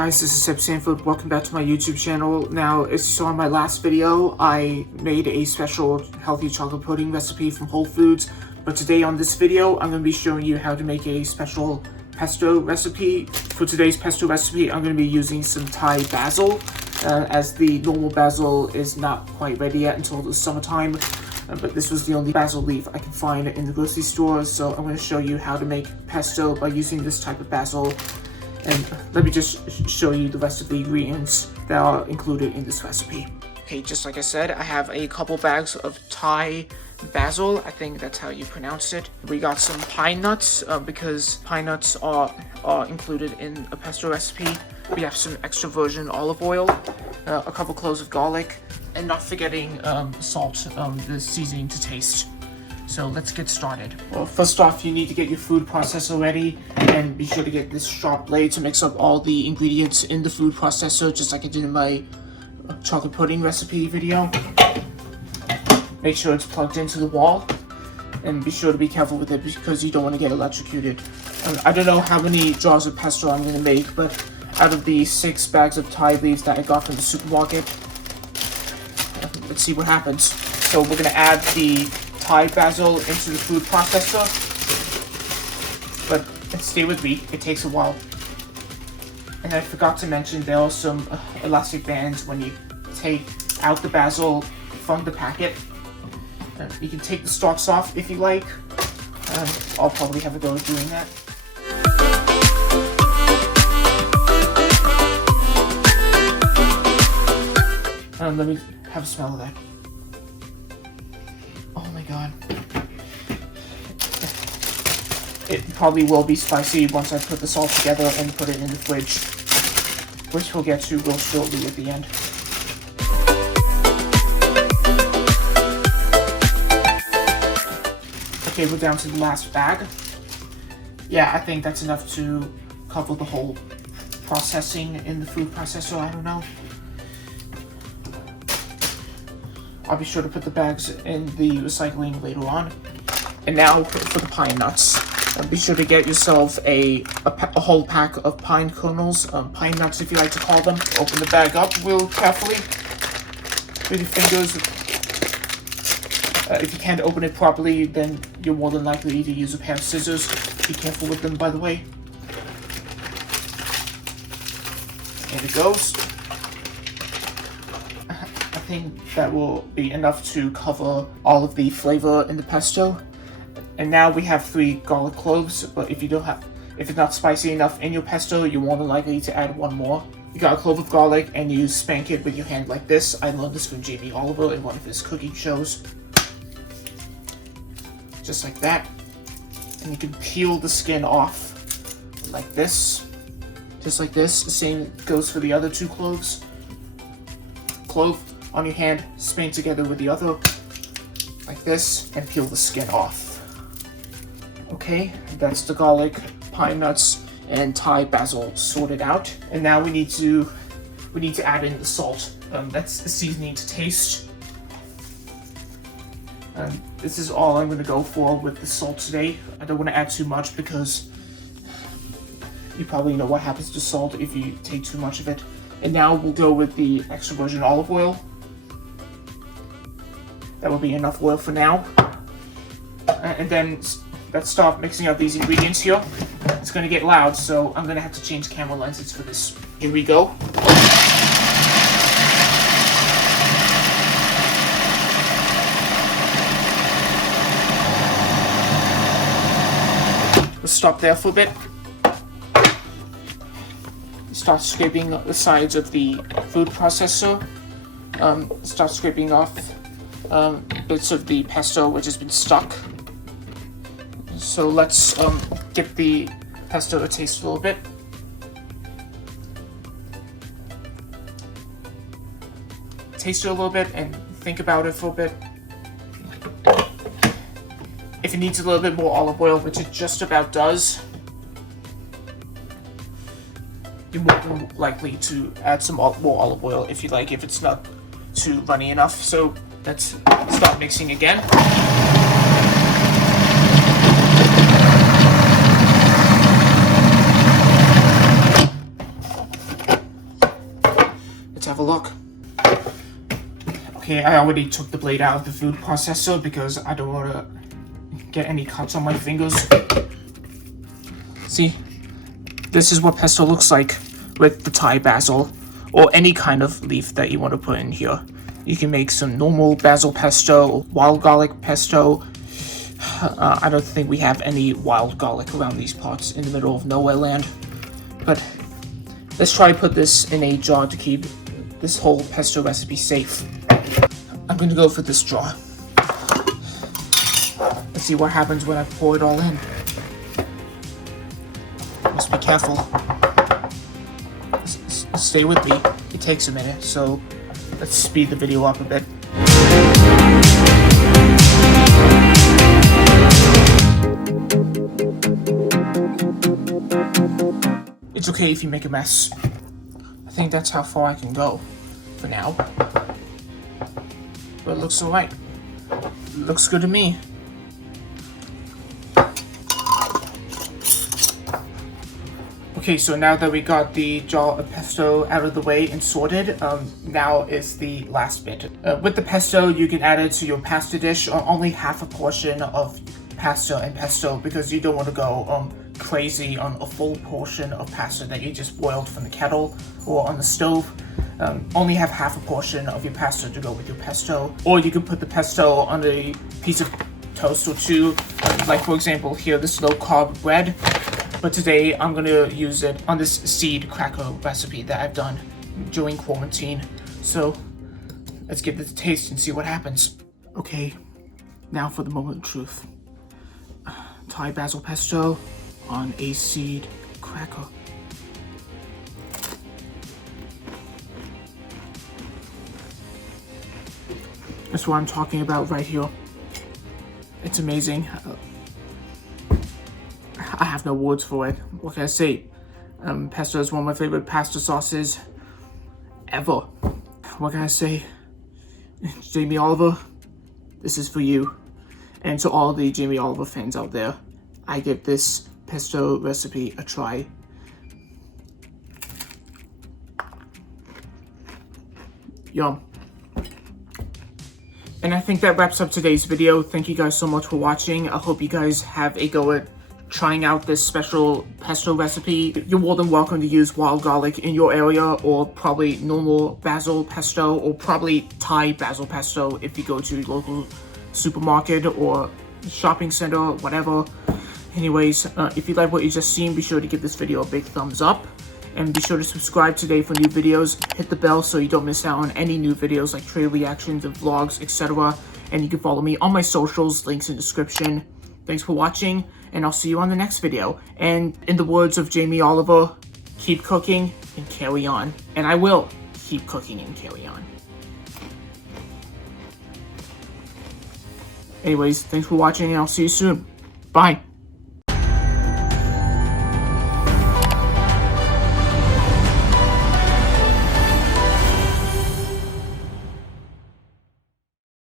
guys, this is Seb Sanford. Welcome back to my YouTube channel. Now, as you saw in my last video, I made a special healthy chocolate pudding recipe from Whole Foods. But today on this video, I'm going to be showing you how to make a special pesto recipe. For today's pesto recipe, I'm going to be using some Thai basil, as the normal basil is not quite ready yet until the summertime. But this was the only basil leaf I could find in the grocery store, so I'm going to show you how to make pesto by using this type of basil. And let me just show you the rest of the ingredients that are included in this recipe. Okay, just like I said, I have a couple bags of Thai basil. I think that's how you pronounce it. We got some pine nuts, because pine nuts are included in a pesto recipe. We have some extra virgin olive oil, a couple cloves of garlic, and not forgetting salt, the seasoning to taste. So let's get started. Well, first off, you need to get your food processor ready, and be sure to get this sharp blade to mix up all the ingredients in the food processor, just like I did in my chocolate pudding recipe video. Make sure it's plugged into the wall, and be sure to be careful with it because you don't want to get electrocuted. I don't know how many jars of pesto I'm going to make, but out of the 6 bags of Thai leaves that I got from the supermarket, let's see what happens. So we're going to add the Thai basil into the food processor, but stay with me, it takes a while. And I forgot to mention there are some elastic bands when you take out the basil from the packet. You can take the stalks off if you like. I'll probably have a go at doing that. Let me have a smell of that. Oh my god. It probably will be spicy once I put this all together and put it in the fridge, which we'll get to real shortly at the end. Okay, we're down to the last bag. Yeah, I think that's enough to cover the whole processing in the food processor, I don't know. I'll be sure to put the bags in the recycling later on. And now for the pine nuts. Be sure to get yourself a whole pack of pine kernels, pine nuts if you like to call them. Open the bag up real carefully with your fingers. If you can't open it properly, then you're more than likely to use a pair of scissors. Be careful with them, by the way. And it goes. I think that will be enough to cover all of the flavor in the pesto. And now we have 3 garlic cloves, but if it's not spicy enough in your pesto, you're more than likely to add 1 more. You got a clove of garlic and you spank it with your hand like this. I learned this from Jamie Oliver in one of his cooking shows. Just like that. And you can peel the skin off like this. Just like this. The same goes for the other 2 cloves. Clove on your hand, spank together with the other, like this, and peel the skin off. Okay, that's the garlic, pine nuts, and Thai basil sorted out. And now we need to add in the salt. That's the seasoning to taste. This is all I'm going to go for with the salt today. I don't want to add too much because you probably know what happens to salt if you take too much of it. And now we'll go with the extra virgin olive oil. That will be enough oil for now. And then let's start mixing up these ingredients here. It's going to get loud, so I'm going to have to change camera lenses for this. Here we go. Let's stop there for a bit. Start scraping the sides of the food processor. Start scraping off bits of the pesto which has been stuck. So let's give the pesto a taste a little bit. Taste it a little bit and think about it for a bit. If it needs a little bit more olive oil, which it just about does, you're more than likely to add some more olive oil if you like, if it's not too runny enough. So let's start mixing again. look. Okay, I already took the blade out of the food processor because I don't want to get any cuts on my fingers. See, this is what pesto looks like with the Thai basil or any kind of leaf that you want to put in here. You can make some normal basil pesto, wild garlic pesto. I don't think we have any wild garlic around these parts in the middle of nowhere land. But let's try to put this in a jar to keep this whole pesto recipe safe. I'm going to go for this jar. Let's see what happens when I pour it all in. Must be careful. Stay with me. It takes a minute, so let's speed the video up a bit. It's okay if you make a mess. I think that's how far I can go for now. But it looks alright. Looks good to me. Okay, so now that we got the jar of pesto out of the way and sorted, now is the last bit. With the pesto, you can add it to your pasta dish, or only half a portion of pasta and pesto, because you don't want to go crazy on a full portion of pasta that you just boiled from the kettle or on the stove. Only have half a portion of your pasta to go with your pesto, or you could put the pesto on a piece of toast or two, like for example here, this low-carb bread. But today I'm going to use it on this seed cracker recipe that I've done during quarantine. So let's give this a taste and see what happens. Okay, now for the moment of truth. Thai basil pesto on a seed cracker. That's what I'm talking about right here. It's amazing. I have no words for it. What can I say? Pesto is one of my favorite pasta sauces ever. What can I say? Jamie Oliver, this is for you. And to all the Jamie Oliver fans out there, I give this pesto recipe a try. Yum. And I think that wraps up today's video. Thank you guys so much for watching. I hope you guys have a go at trying out this special pesto recipe. You're more than welcome to use wild garlic in your area, or probably normal basil pesto, or probably Thai basil pesto if you go to your local supermarket or shopping center, whatever. Anyways, if you like what you just seen, be sure to give this video a big thumbs up. And be sure to subscribe today for new videos. Hit the bell so you don't miss out on any new videos like trade reactions and vlogs, etc. And you can follow me on my socials, links in the description. Thanks for watching, and I'll see you on the next video. And in the words of Jamie Oliver, keep cooking and carry on. And I will keep cooking and carry on. Anyways, thanks for watching, and I'll see you soon. Bye.